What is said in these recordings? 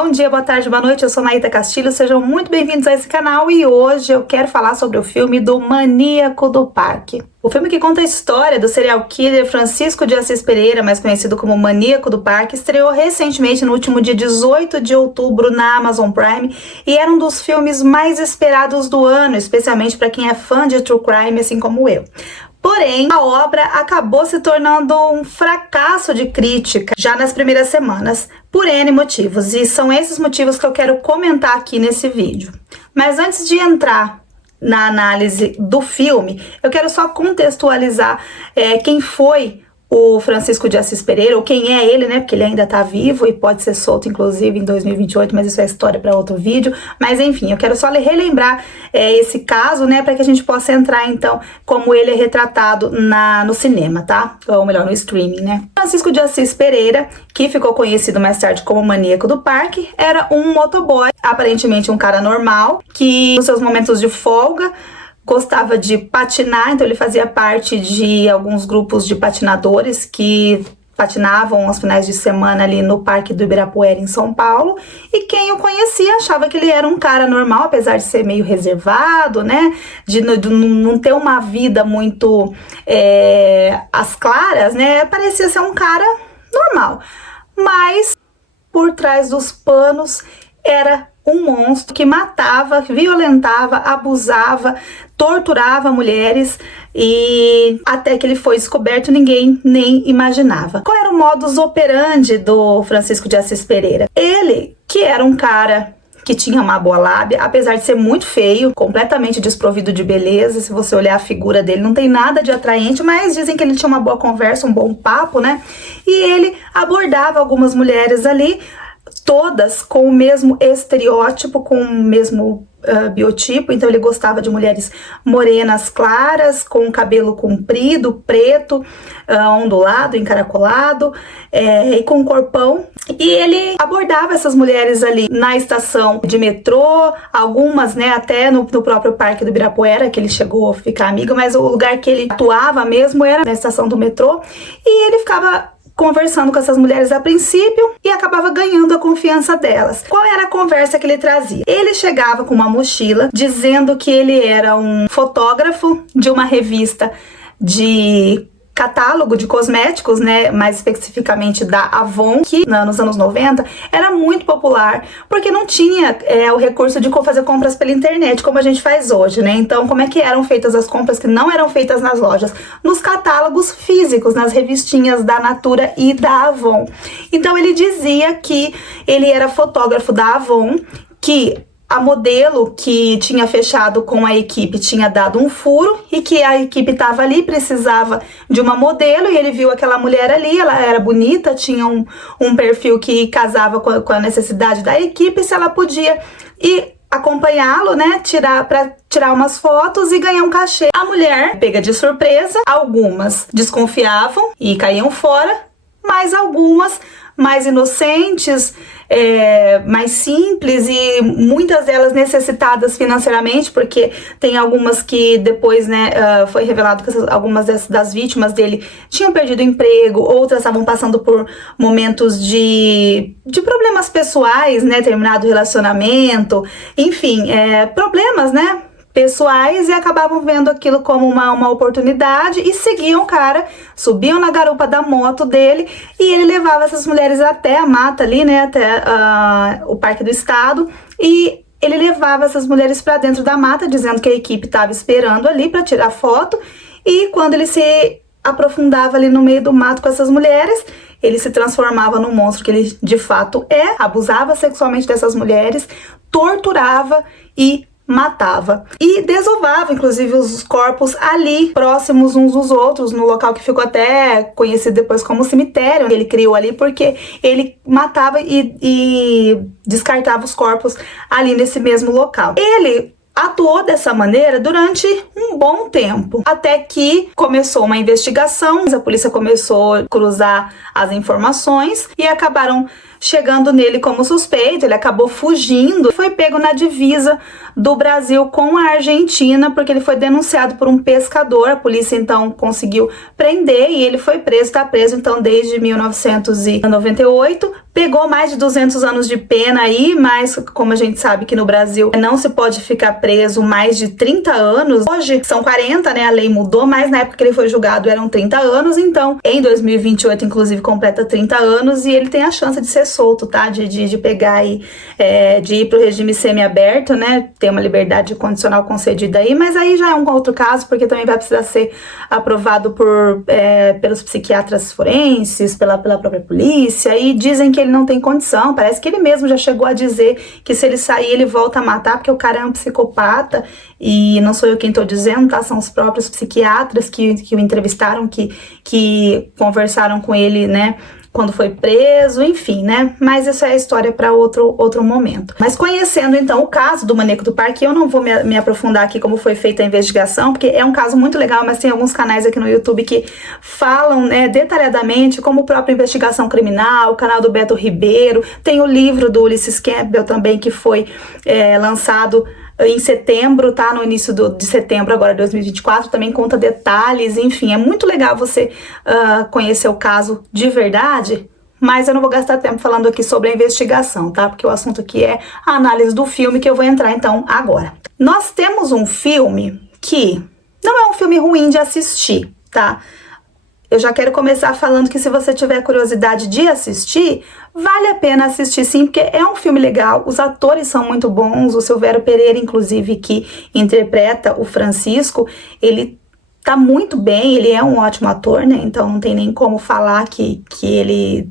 Bom dia, boa tarde, boa noite, eu sou Maíta Castilho, sejam muito bem-vindos a esse canal e hoje eu quero falar sobre o filme do Maníaco do Parque. O filme que conta a história do serial killer Francisco de Assis Pereira, mais conhecido como Maníaco do Parque, estreou recentemente no último dia 18 de outubro na Amazon Prime e era um dos filmes mais esperados do ano, especialmente para quem é fã de true crime, assim como eu. Porém, a obra acabou se tornando um fracasso de crítica já nas primeiras semanas, por N motivos, e são esses motivos que eu quero comentar aqui nesse vídeo. Mas antes de entrar na análise do filme, eu quero só contextualizar quem foi o Francisco de Assis Pereira, ou quem é ele, né, porque ele ainda tá vivo e pode ser solto, inclusive, em 2028, mas isso é história para outro vídeo. Mas, enfim, eu quero só relembrar esse caso, né, para que a gente possa entrar, então, como ele é retratado no cinema, tá? Ou melhor, no streaming, né? Francisco de Assis Pereira, que ficou conhecido mais tarde como Maníaco do Parque, era um motoboy, aparentemente um cara normal, que nos seus momentos de folga gostava de patinar, então ele fazia parte de alguns grupos de patinadores que patinavam aos finais de semana ali no Parque do Ibirapuera, em São Paulo, e quem o conhecia achava que ele era um cara normal, apesar de ser meio reservado, né, de não ter uma vida muito às claras, né, parecia ser um cara normal, mas por trás dos panos era um monstro que matava, violentava, abusava, torturava mulheres e até que ele foi descoberto ninguém nem imaginava. Qual era o modus operandi do Francisco de Assis Pereira? Ele, que era um cara que tinha uma boa lábia, apesar de ser muito feio, completamente desprovido de beleza, se você olhar a figura dele não tem nada de atraente, mas dizem que ele tinha uma boa conversa, um bom papo, né? E ele abordava algumas mulheres ali, todas com o mesmo estereótipo, com o mesmo biotipo, então ele gostava de mulheres morenas claras, com cabelo comprido, preto, ondulado, encaracolado, e com corpão, e ele abordava essas mulheres ali na estação de metrô, algumas, né, até no próprio Parque do Ibirapuera, que ele chegou a ficar amigo, mas o lugar que ele atuava mesmo era na estação do metrô, e ele ficava conversando com essas mulheres a princípio e acabava ganhando a confiança delas. Qual era a conversa que ele trazia? Ele chegava com uma mochila dizendo que ele era um fotógrafo de uma revista de catálogo de cosméticos, né, mais especificamente da Avon, que nos anos 90 era muito popular, porque não tinha o recurso de fazer compras pela internet, como a gente faz hoje, né? Então, como é que eram feitas as compras que não eram feitas nas lojas? Nos catálogos físicos, nas revistinhas da Natura e da Avon. Então, ele dizia que ele era fotógrafo da Avon, que a modelo que tinha fechado com a equipe tinha dado um furo e que a equipe estava ali, precisava de uma modelo e ele viu aquela mulher ali, ela era bonita, tinha um perfil que casava com a necessidade da equipe, se ela podia ir acompanhá-lo, né, para tirar umas fotos e ganhar um cachê. A mulher, pega de surpresa, algumas desconfiavam e caíam fora, mas algumas mais inocentes, mais simples e muitas delas necessitadas financeiramente, porque tem algumas que depois, né, foi revelado que algumas das vítimas dele tinham perdido o emprego, outras estavam passando por momentos de problemas pessoais, né, terminado o relacionamento, enfim, problemas, né, pessoais, e acabavam vendo aquilo como uma oportunidade e seguiam o cara, subiam na garupa da moto dele e ele levava essas mulheres até a mata ali, né, até o Parque do Estado, e ele levava essas mulheres para dentro da mata, dizendo que a equipe estava esperando ali para tirar foto, e quando ele se aprofundava ali no meio do mato com essas mulheres, ele se transformava no monstro que ele de fato abusava sexualmente dessas mulheres, torturava e matava e desovava, inclusive, os corpos ali, próximos uns dos outros, no local que ficou até conhecido depois como cemitério. Ele criou ali porque ele matava e descartava os corpos ali nesse mesmo local. Ele atuou dessa maneira durante um bom tempo, até que começou uma investigação, a polícia começou a cruzar as informações e acabaram chegando nele como suspeito. Ele acabou fugindo, foi pego na divisa do Brasil com a Argentina, porque ele foi denunciado por um pescador. A polícia então conseguiu prender e ele foi preso, está preso então desde 1998, Pegou mais de 200 anos de pena aí, mas como a gente sabe que no Brasil não se pode ficar preso mais de 30 anos. Hoje são 40, né? A lei mudou, mas na época que ele foi julgado eram 30 anos. Então, em 2028, inclusive, completa 30 anos e ele tem a chance de ser solto, tá? De pegar aí, de ir pro regime semiaberto, né? Ter uma liberdade condicional concedida aí, mas aí já é um outro caso, porque também vai precisar ser aprovado pelos psiquiatras forenses, pela própria polícia, e dizem que ele não tem condição. Parece que ele mesmo já chegou a dizer que se ele sair ele volta a matar, porque o cara é um psicopata, e não sou eu quem tô dizendo, tá? São os próprios psiquiatras que o entrevistaram, que conversaram com ele, né, quando foi preso, enfim, né? Mas isso é a história para outro momento. Mas conhecendo, então, o caso do Maníaco do Parque, eu não vou me aprofundar aqui como foi feita a investigação, porque é um caso muito legal, mas tem alguns canais aqui no YouTube que falam, né, detalhadamente, como o próprio Investigação Criminal, o canal do Beto Ribeiro, tem o livro do Ulysses Campbell também, que foi lançado em setembro, tá? No início de setembro agora de 2024, também conta detalhes, enfim, é muito legal você conhecer o caso de verdade, mas eu não vou gastar tempo falando aqui sobre a investigação, tá? Porque o assunto aqui é a análise do filme, que eu vou entrar então agora. Nós temos um filme que não é um filme ruim de assistir, tá? Eu já quero começar falando que se você tiver curiosidade de assistir, vale a pena assistir sim, porque é um filme legal, os atores são muito bons, o Silvério Pereira, inclusive, que interpreta o Francisco, ele tá muito bem, ele é um ótimo ator, né, então não tem nem como falar que ele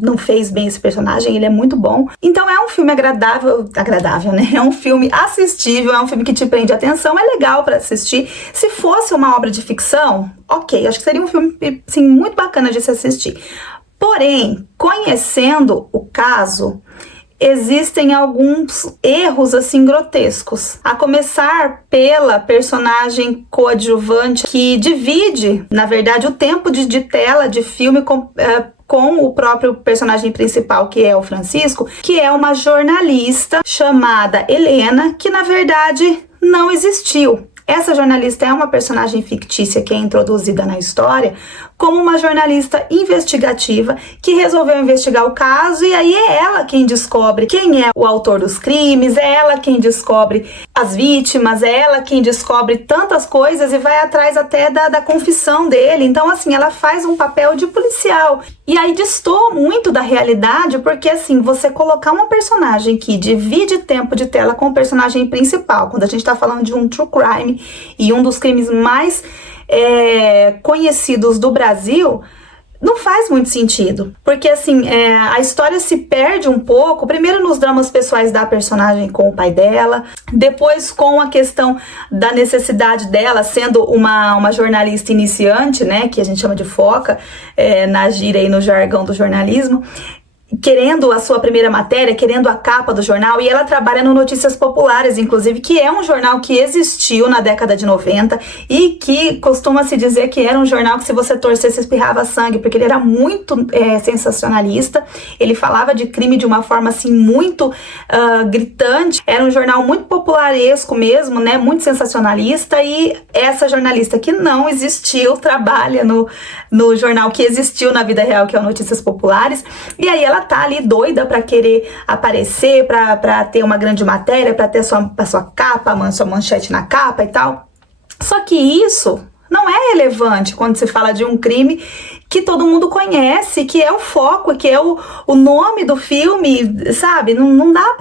não fez bem esse personagem, ele é muito bom. Então é um filme agradável, né, é um filme assistível, é um filme que te prende a atenção, é legal pra assistir. Se fosse uma obra de ficção, ok, acho que seria um filme, sim, muito bacana de se assistir. Porém, conhecendo o caso, existem alguns erros assim grotescos, a começar pela personagem coadjuvante que divide, na verdade, o tempo de tela de filme com o próprio personagem principal, que é o Francisco, que é uma jornalista chamada Helena, que na verdade não existiu. Essa jornalista é uma personagem fictícia que é introduzida na história como uma jornalista investigativa que resolveu investigar o caso, e aí é ela quem descobre quem é o autor dos crimes, é ela quem descobre as vítimas, é ela quem descobre tantas coisas e vai atrás até da confissão dele. Então, assim, ela faz um papel de policial. E aí destoa muito da realidade, porque, assim, você colocar uma personagem que divide tempo de tela com o personagem principal, quando a gente tá falando de um true crime e um dos crimes mais conhecidos do Brasil, não faz muito sentido, porque assim, a história se perde um pouco, primeiro nos dramas pessoais da personagem com o pai dela, depois com a questão da necessidade dela, sendo uma jornalista iniciante, né, que a gente chama de foca, na gíria e no jargão do jornalismo, querendo a sua primeira matéria, querendo a capa do jornal, e ela trabalha no Notícias Populares, inclusive, que é um jornal que existiu na década de 90 e que costuma-se dizer que era um jornal que se você torcesse espirrava sangue, porque ele era muito sensacionalista, ele falava de crime de uma forma assim muito gritante, era um jornal muito popularesco mesmo, né, muito sensacionalista, e essa jornalista que não existiu trabalha no jornal que existiu na vida real, que é o Notícias Populares, e aí ela tá ali doida pra querer aparecer, pra ter uma grande matéria, pra ter a sua capa, sua manchete na capa e tal. Só que isso não é relevante quando se fala de um crime que todo mundo conhece, que é o foco, que é o nome do filme, sabe? Não dá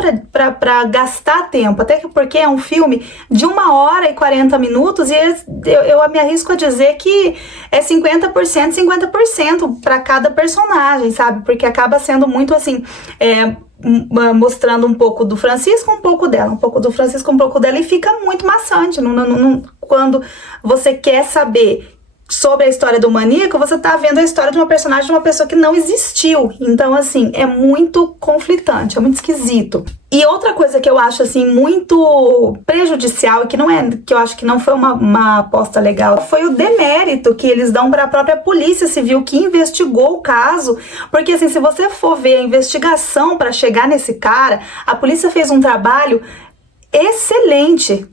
pra gastar tempo, até porque é um filme de 1h40 e eu me arrisco a dizer que é 50% para cada personagem, sabe? Porque acaba sendo muito assim, mostrando um pouco do Francisco, um pouco dela, um pouco do Francisco, um pouco dela, e fica muito maçante. Quando você quer saber sobre a história do maníaco, você tá vendo a história de uma personagem, de uma pessoa que não existiu. Então, assim, é muito conflitante, é muito esquisito. E outra coisa que eu acho, assim, muito prejudicial, e que eu acho que não foi uma aposta legal, foi o demérito que eles dão para a própria Polícia Civil que investigou o caso. Porque, assim, se você for ver a investigação para chegar nesse cara, a polícia fez um trabalho excelente.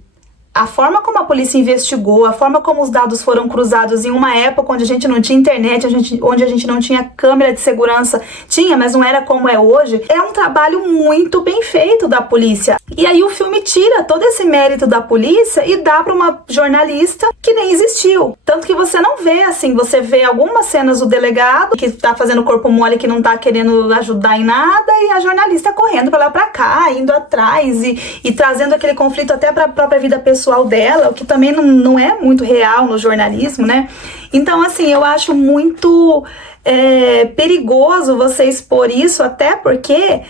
A forma como a polícia investigou, a forma como os dados foram cruzados em uma época onde a gente não tinha internet, onde a gente não tinha câmera de segurança, tinha, mas não era como é hoje, é um trabalho muito bem feito da polícia. E aí o filme tira todo esse mérito da polícia e dá para uma jornalista que nem existiu. Tanto que você não vê, assim, você vê algumas cenas do delegado que tá fazendo corpo mole, que não tá querendo ajudar em nada, e a jornalista correndo pra lá pra cá, indo atrás e trazendo aquele conflito até pra própria vida pessoal dela, o que também não é muito real no jornalismo, né? Então, assim, eu acho muito perigoso você expor isso, até porque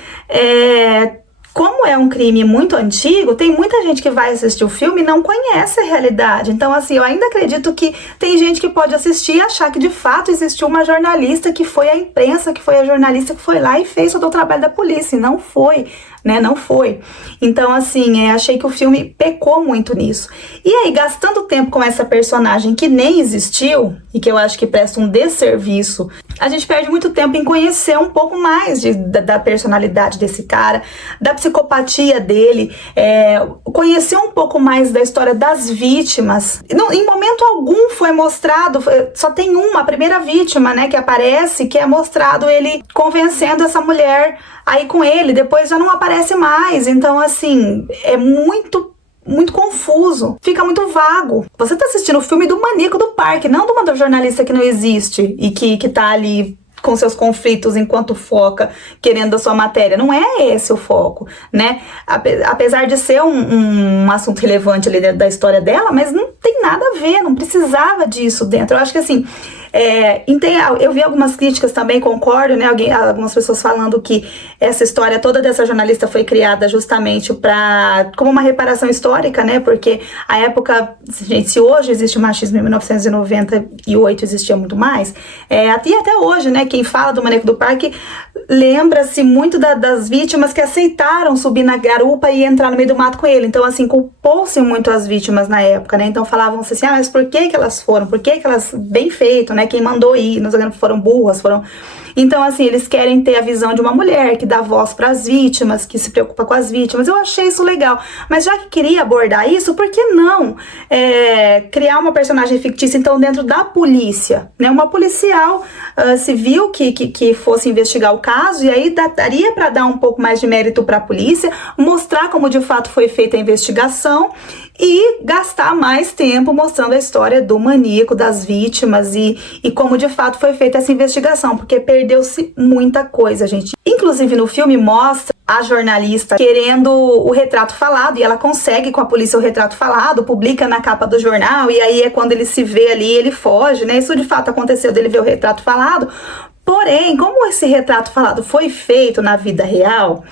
como é um crime muito antigo, tem muita gente que vai assistir o filme e não conhece a realidade. Então, assim, eu ainda acredito que tem gente que pode assistir e achar que de fato existiu uma jornalista, que foi a imprensa, que foi a jornalista que foi lá e fez todo o trabalho da polícia. E não foi, né? Não foi. Então, assim, achei que o filme pecou muito nisso. E aí, gastando tempo com essa personagem que nem existiu, e que eu acho que presta um desserviço, a gente perde muito tempo em conhecer um pouco mais da personalidade desse cara, da psicopatia dele, conhecer um pouco mais da história das vítimas. Em momento algum foi mostrado, só tem a primeira vítima, né, que aparece, que é mostrado ele convencendo essa mulher aí com ele, depois já não aparece mais. Então, assim, é muito confuso, fica muito vago. Você tá assistindo o filme do maníaco do parque, não de uma jornalista que não existe e que tá ali com seus conflitos enquanto foca, querendo a sua matéria. Não é esse o foco, né? Apesar de ser um assunto relevante ali dentro da história dela, mas não tem nada a ver, não precisava disso dentro. Eu acho que, assim, eu vi algumas críticas também, concordo, né? Algumas pessoas falando que essa história toda dessa jornalista foi criada justamente como uma reparação histórica, né? Porque a época, gente, se hoje existe o machismo, em 1998 existia muito mais, até hoje, né? Quem fala do Maníaco do Parque lembra-se muito das vítimas que aceitaram subir na garupa e entrar no meio do mato com ele. Então, assim, culpou-se muito as vítimas na época, né? Então falavam assim, mas por que elas foram? Por que elas, bem feito, né? Quem mandou ir, não foram burras, foram... Então, assim, eles querem ter a visão de uma mulher que dá voz para as vítimas, que se preocupa com as vítimas. Eu achei isso legal. Mas já que queria abordar isso, por que não criar uma personagem fictícia, então, dentro da polícia, né? Uma policial civil que fosse investigar o caso, e aí daria para dar um pouco mais de mérito para a polícia, mostrar como de fato foi feita a investigação e gastar mais tempo mostrando a história do maníaco, das vítimas e como de fato foi feita essa investigação, porque perdeu-se muita coisa, gente. Inclusive no filme mostra a jornalista querendo o retrato falado, e ela consegue com a polícia o retrato falado, publica na capa do jornal, e aí é quando ele se vê ali, ele foge, né? Isso de fato aconteceu, dele ver o retrato falado. Porém, como esse retrato falado foi feito na vida real,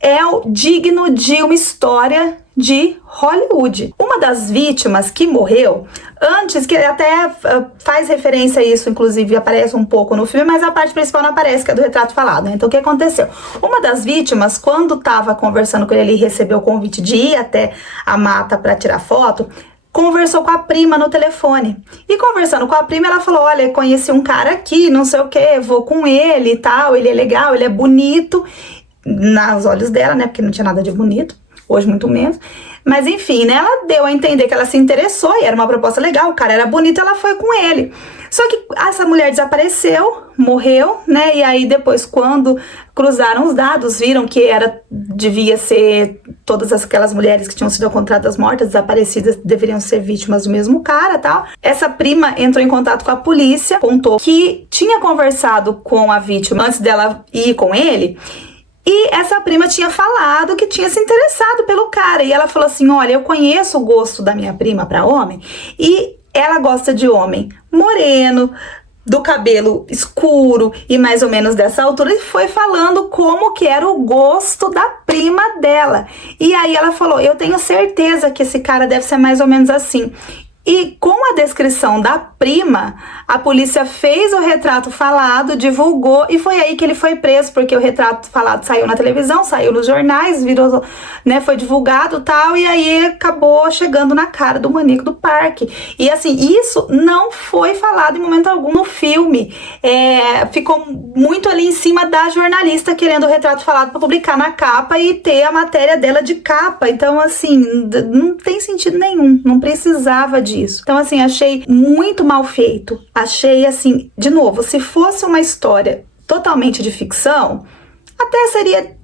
é digno de uma história de Hollywood. Uma das vítimas que morreu antes, que até faz referência a isso, inclusive aparece um pouco no filme, mas a parte principal não aparece, que é do retrato falado, né? Então o que aconteceu? Uma das vítimas, quando estava conversando com ele e recebeu o convite de ir até a mata para tirar foto, conversou com a prima no telefone. E conversando com a prima, ela falou, olha, conheci um cara aqui, não sei o que, vou com ele e tal, ele é legal, ele é bonito, nos olhos dela, né, porque não tinha nada de bonito, hoje muito menos, mas enfim, né, ela deu a entender que ela se interessou e era uma proposta legal, o cara era bonito, ela foi com ele. Só que essa mulher desapareceu, morreu, né, e aí depois, quando cruzaram os dados, viram que devia ser todas aquelas mulheres que tinham sido encontradas mortas, desaparecidas, deveriam ser vítimas do mesmo cara, tal. Essa prima entrou em contato com a polícia, contou que tinha conversado com a vítima antes dela ir com ele, e essa prima tinha falado que tinha se interessado pelo cara. E ela falou assim, olha, eu conheço o gosto da minha prima para homem e ela gosta de homem moreno, do cabelo escuro e mais ou menos dessa altura. E foi falando como que era o gosto da prima dela. E aí ela falou, eu tenho certeza que esse cara deve ser mais ou menos assim. E com a descrição da prima, A polícia fez o retrato falado, divulgou, e foi aí que ele foi preso, porque o retrato falado saiu na televisão, saiu nos jornais, virou, né, foi divulgado e tal, e aí acabou chegando na cara do maníaco do parque. E assim, isso não foi falado em momento algum no filme. Ficou muito ali em cima da jornalista querendo o retrato falado para publicar na capa e ter a matéria dela de capa. Então, assim, não tem sentido nenhum, não precisava disso. Então, assim, achei muito mal feito. Achei, assim, de novo, se fosse uma história totalmente de ficção, até seria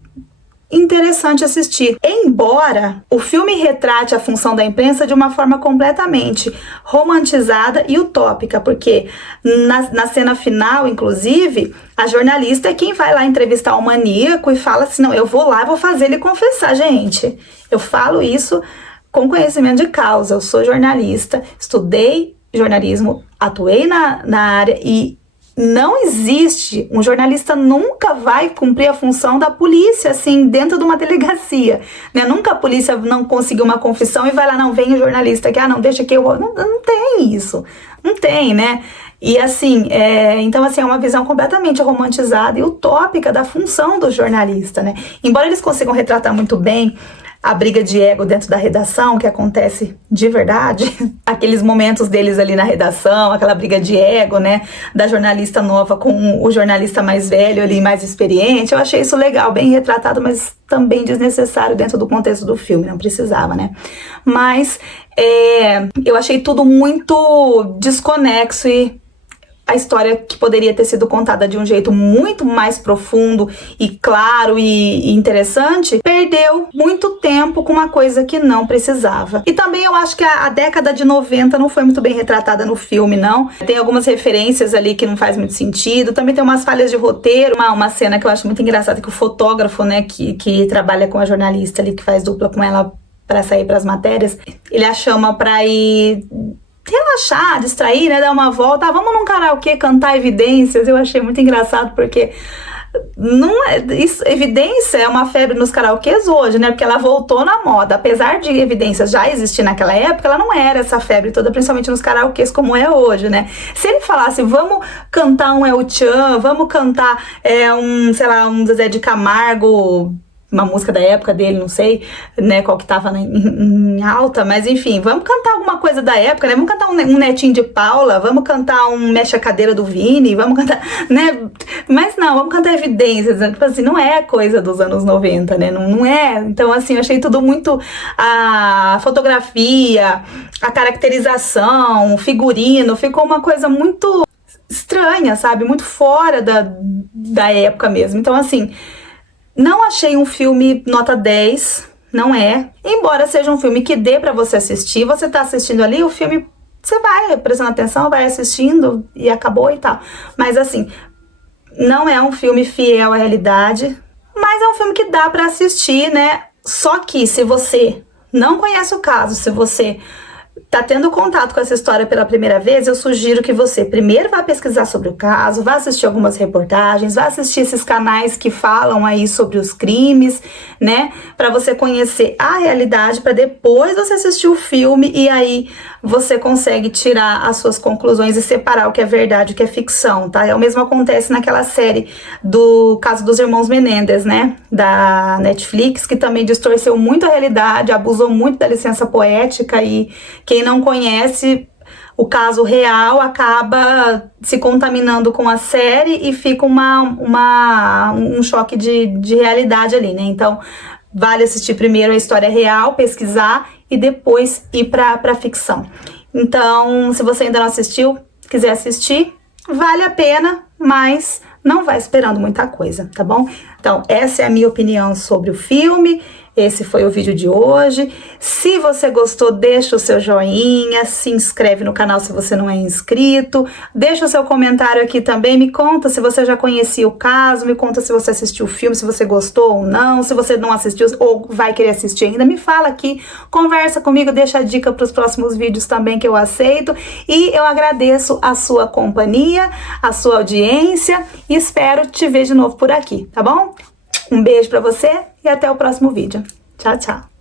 interessante assistir. Embora o filme retrate a função da imprensa de uma forma completamente romantizada e utópica, porque na cena final, inclusive, a jornalista é quem vai lá entrevistar o maníaco e fala assim, não, eu vou lá e vou fazer ele confessar. Gente, eu falo isso com conhecimento de causa, eu sou jornalista, estudei jornalismo, atuei na área e não existe, um jornalista nunca vai cumprir a função da polícia, assim, dentro de uma delegacia, né? Nunca a polícia não conseguiu uma confissão e vai lá, não, vem o jornalista aqui, não, deixa que eu... Não tem isso, não tem, né? E assim, então assim, é uma visão completamente romantizada e utópica da função do jornalista, né? Embora eles consigam retratar muito bem a briga de ego dentro da redação, que acontece de verdade, aqueles momentos deles ali na redação, aquela briga de ego, né, da jornalista nova com o jornalista mais velho ali, mais experiente, eu achei isso legal, bem retratado, mas também desnecessário dentro do contexto do filme, não precisava, né, mas eu achei tudo muito desconexo e a história que poderia ter sido contada de um jeito muito mais profundo e claro e interessante, perdeu muito tempo com uma coisa que não precisava. E também eu acho que a década de 90 não foi muito bem retratada no filme, não. Tem algumas referências ali que não faz muito sentido, também tem umas falhas de roteiro, uma cena que eu acho muito engraçada, que o fotógrafo, né, que trabalha com a jornalista ali, que faz dupla com ela para sair para as matérias, ele a chama para ir relaxar, distrair, né, dar uma volta, vamos num karaokê cantar Evidências. Eu achei muito engraçado porque não Evidência é uma febre nos karaokês hoje, né, porque ela voltou na moda, apesar de Evidências já existir naquela época, ela não era essa febre toda, principalmente nos karaokês como é hoje, né. Se ele falasse, vamos cantar um El Chan, vamos cantar sei lá, um Zezé de Camargo, uma música da época dele, não sei, né, qual que tava em alta, mas enfim, vamos cantar alguma coisa da época, né, vamos cantar um Netinho de Paula, vamos cantar um Mexe a Cadeira do Vini, vamos cantar, né, mas não, vamos cantar Evidências, tipo assim, não é coisa dos anos 90, né, não é, então assim, eu achei tudo muito, a fotografia, a caracterização, o figurino, ficou uma coisa muito estranha, sabe, muito fora da época mesmo, então assim, não achei um filme nota 10, não é. Embora seja um filme que dê pra você assistir, você tá assistindo ali, o filme, você vai prestando atenção, vai assistindo e acabou e tal. Mas assim, não é um filme fiel à realidade, mas é um filme que dá pra assistir, né? Só que se você não conhece o caso, se você tá tendo contato com essa história pela primeira vez, eu sugiro que você primeiro vá pesquisar sobre o caso, vá assistir algumas reportagens, vá assistir esses canais que falam aí sobre os crimes, né, para você conhecer a realidade, para depois você assistir o filme e aí você consegue tirar as suas conclusões e separar o que é verdade e o que é ficção, tá? O mesmo acontece naquela série do caso dos irmãos Menendez, né, da Netflix, que também distorceu muito a realidade, abusou muito da licença poética e quem não conhece o caso real acaba se contaminando com a série e fica um choque de realidade ali, né? Então, vale assistir primeiro a história real, pesquisar e depois ir pra ficção. Então, se você ainda não assistiu, quiser assistir, vale a pena, mas não vai esperando muita coisa, tá bom? Então, essa é a minha opinião sobre o filme. Esse foi o vídeo de hoje. Se você gostou, deixa o seu joinha, se inscreve no canal se você não é inscrito, deixa o seu comentário aqui também, me conta se você já conhecia o caso, me conta se você assistiu o filme, se você gostou ou não, se você não assistiu ou vai querer assistir ainda, me fala aqui, conversa comigo, deixa a dica para os próximos vídeos também que eu aceito, e eu agradeço a sua companhia, a sua audiência e espero te ver de novo por aqui, tá bom? Um beijo pra você e até o próximo vídeo. Tchau, tchau!